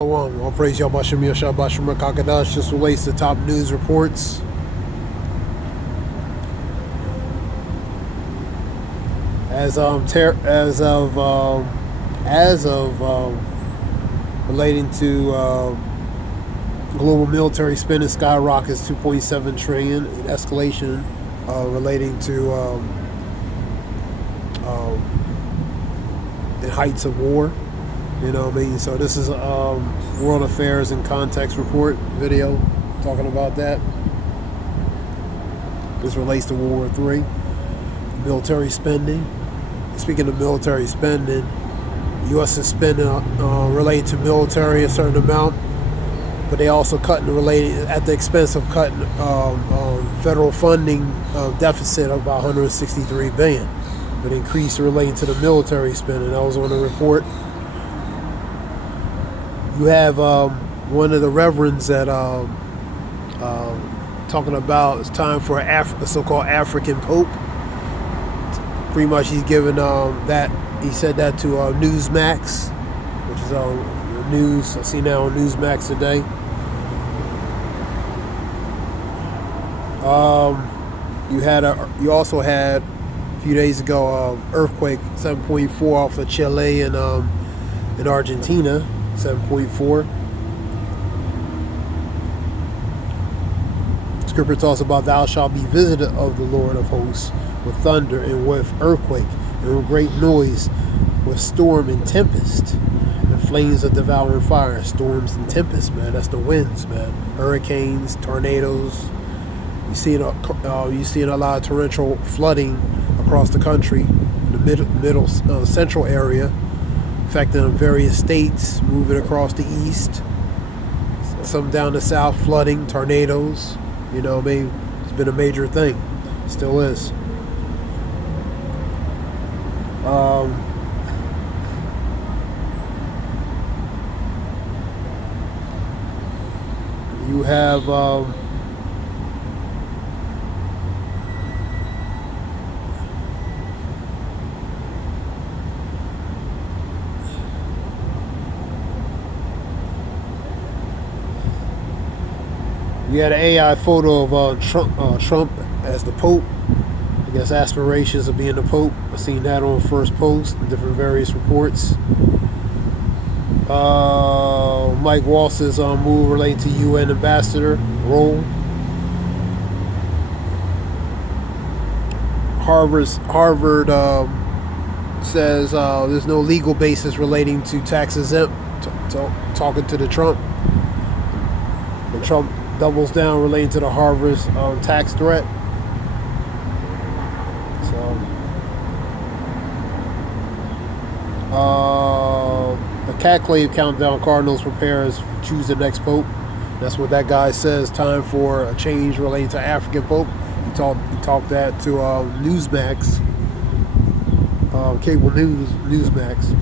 All praise Yahweh Shem Yahshua Bashim Rakakadash. Just relates to top news reports. As of relating to global military spending skyrockets 2.7 trillion in escalation relating to the heights of war. You know what I mean? So this is World Affairs in Context report video talking about that. This relates to World War III, military spending. Speaking of military spending, the U.S. is spending related to military a certain amount, but they also cutting related at the expense of cutting federal funding deficit of about 163 billion, but increase relating to the military spending. That was on the report. You have one of the reverends that talking about it's time for a so-called African Pope. Pretty much he's given that, he said that to Newsmax, which is news I see now on Newsmax today. You also had a few days ago earthquake 7.4 off of Chile and in Argentina. 7.4. Scripture talks about thou shalt be visited of the Lord of hosts with thunder and with earthquake and with great noise, with storm and tempest and flames of devouring fire. Storms and tempests, man. That's the winds, man. Hurricanes, tornadoes. You see a lot of torrential flooding across the country in the middle central area, affecting various states, moving across the east, some down the south, flooding, tornadoes. You know what I mean? It's been a major thing. Still is. You have you had an AI photo of Trump as the Pope. I guess aspirations of being the Pope. I've seen that on First Post, different various reports. Mike Waltz's move related to UN ambassador role. Harvard says there's no legal basis relating to tax exempt. Talking to the Trump. And Trump doubles down relating to the Harvard's tax threat. So, the Catclave countdown, Cardinals prepares choose the next pope. That's what that guy says. Time for a change relating to African pope. He talked that to Newsmax, cable news, Newsmax.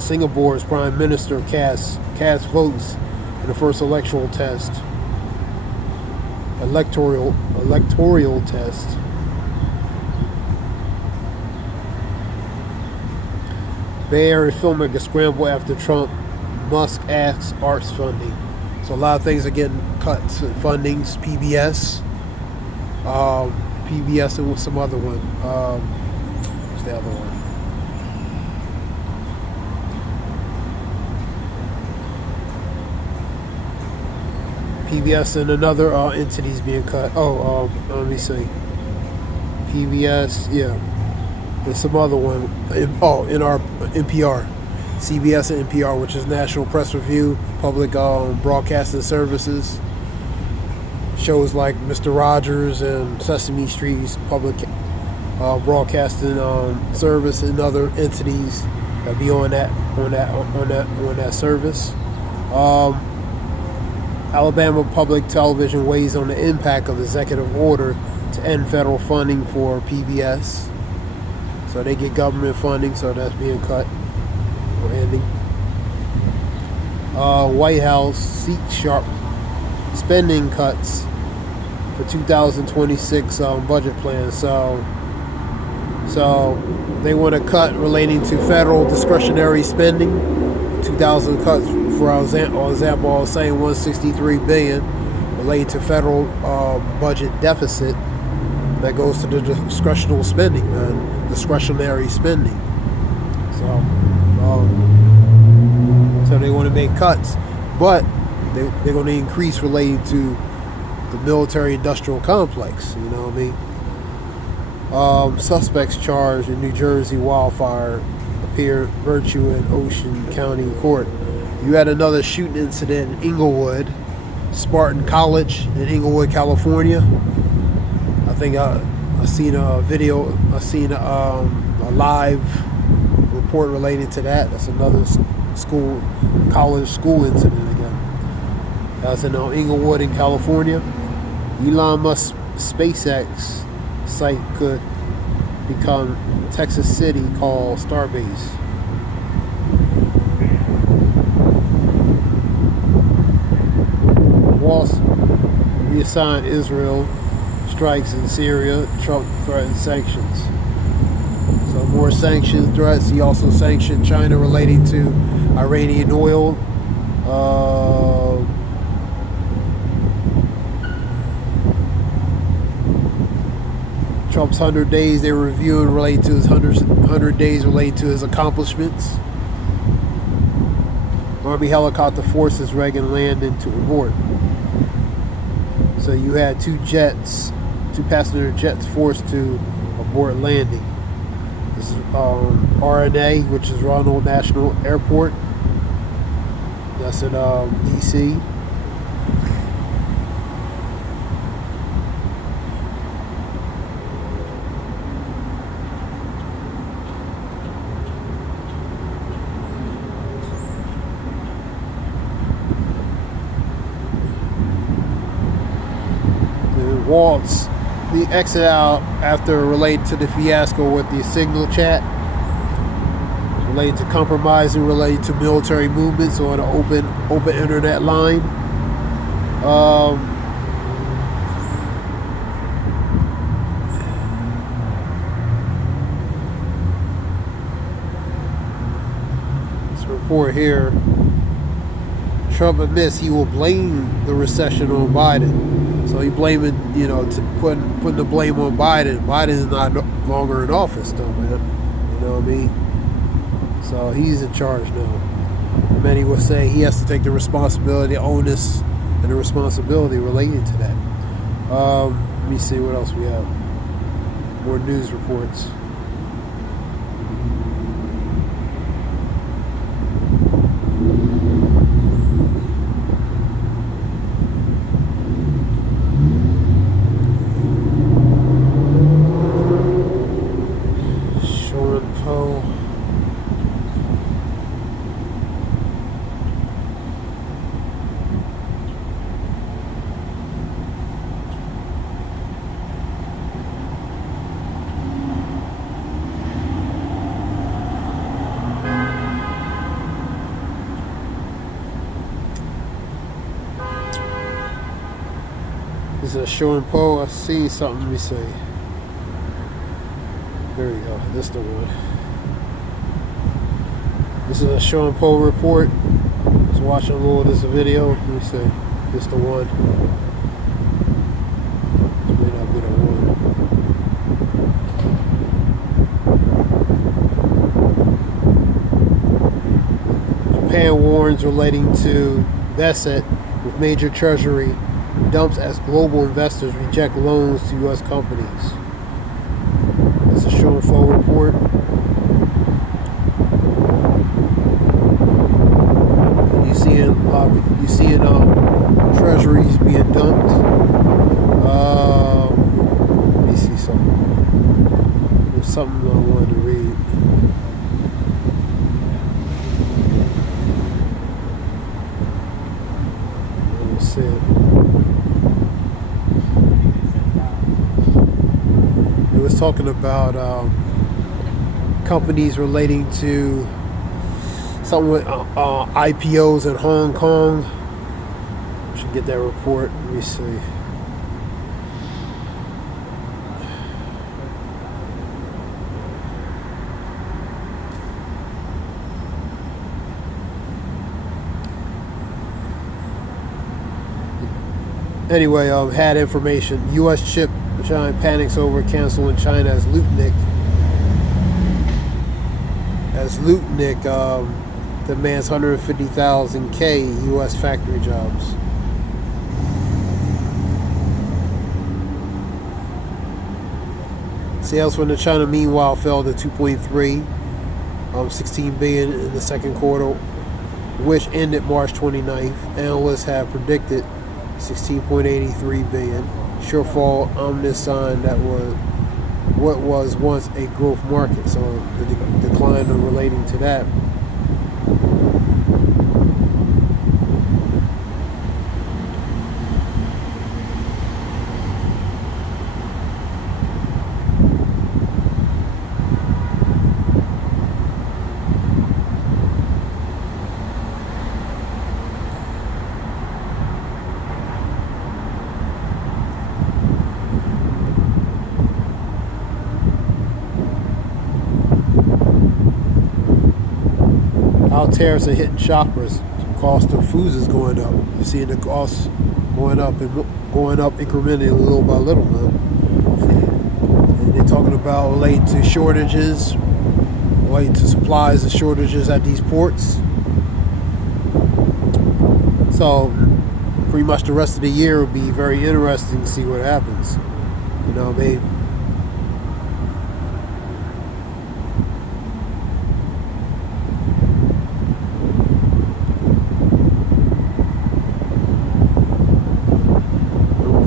Singapore's prime minister casts votes in the first electoral test. Bay Area filmmaker scramble after Trump. Musk asks arts funding. So a lot of things are getting cut. Fundings, PBS, and with some other one. What's the other one? PBS and another entities being cut. Let me see. PBS, yeah. There's some other one. In our NPR. CBS and NPR, which is National Press Review, Public Broadcasting Services. Shows like Mr. Rogers and Sesame Street's Public Broadcasting Service and other entities that be on that service. Alabama Public Television weighs on the impact of executive order to end federal funding for PBS. So they get government funding, so that's being cut or ending. White House seeks sharp spending cuts for 2026 budget plan. So So they want to cut relating to federal discretionary spending. 2000 cuts, for example, I was saying 163 billion related to federal budget deficit that goes to the discretionary spending, man. Discretionary spending. So they want to make cuts, but they're going to increase relating to the military-industrial complex. You know what I mean? Suspects charged in New Jersey wildfire appear virtue in Ocean County Court. You had another shooting incident in Inglewood, Spartan College in Inglewood, California. I think I seen a video. I seen a live report related to that. That's another college school incident again. That's in Inglewood in California. Elon Musk SpaceX site could become Texas City called Starbase. Walls reassign Israel strikes in Syria. Trump threatens sanctions. So more sanction threats. He also sanctioned China relating to Iranian oil. Trump's 100 days they were reviewing related to his 100 days related to his accomplishments. Army helicopter forces Reagan landing to abort. So you had two passenger jets forced to abort landing. This is RNA, which is Ronald National Airport. That's in DC. Waltz, the exit out after related to the fiasco with the signal chat, related to compromising, related to military movements on an open internet line. This report here. Trump admits he will blame the recession on Biden. So he blaming, putting the blame on Biden. Biden is not longer in office, though, man. You know what I mean? So he's in charge now. And many will say he has to take the responsibility, onus, and the responsibility related to that. Let me see what else we have. More news reports. This is a show and poll. I see something. Let me see. There we go. This is the one. This is a show and poll report. I was watching a little of this video. Let me see. This is the one. This may not be the one. Japan warns relating to Besset with major treasury dumps as global investors reject loans to U.S. companies. That's a show and flow report. And you seeing treasuries being dumped. Let me see something. There's something I wanted to read. Let me see it. It was talking about companies relating to something with IPOs in Hong Kong. I should get that report. Let me see. Anyway, had information. U.S. chip giant panics over canceling China as Lutnick. Demands 150,000 U.S. factory jobs. Sales from China, meanwhile, fell to 2.3, 16 billion in the second quarter, which ended March 29th. Analysts have predicted 16.83 billion. Shortfall, ominous sign that was what was once a growth market. So the decline relating to that. How tariffs are hitting shoppers. Cost of foods is going up. You're seeing the costs going up incrementally, little by little, man. And they're talking about related to shortages, related to supplies and shortages at these ports. So pretty much the rest of the year will be very interesting to see what happens. You know what I mean?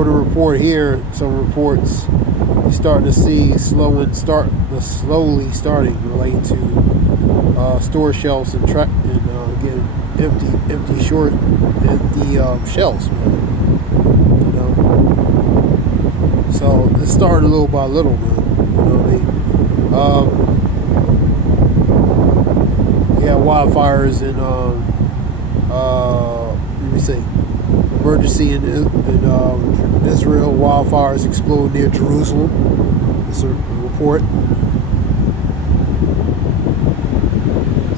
Report here, some reports you're starting to see slowly starting relating to store shelves and getting empty shelves, man. You know, so it's starting little by little, man. You know what I mean? Yeah, wildfires in let me see. Emergency in Israel. Wildfires explode near Jerusalem. It's a report.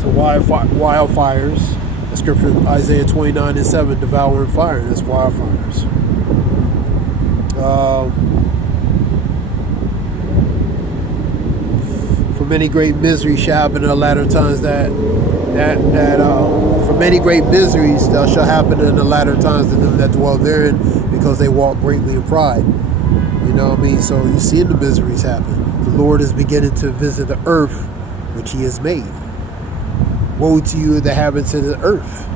So wildfires. The scripture Isaiah 29:7, devouring fire. And that's wildfires. For many great miseries shall happen in the latter times for many great miseries that shall happen in the latter times to them that dwell therein, because they walk greatly in pride. You know what I mean? So you see the miseries happen. The Lord is beginning to visit the earth which he has made. Woe to you that happen to the earth.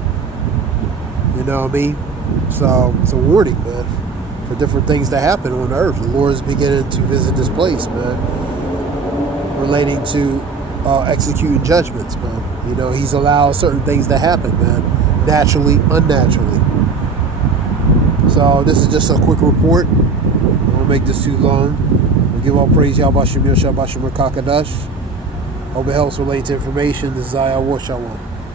You know what I mean? So it's a warning, man, for different things that happen on the earth. The Lord is beginning to visit this place, man, relating to executing judgments, man. You know, he's allowed certain things to happen, man, naturally, unnaturally. So this is just a quick report. I won't make this too long. We give all praise Yahweh Shem Yosha Bashim Rakakadash. Hope it helps relate to information. This is Ayah War Shalom.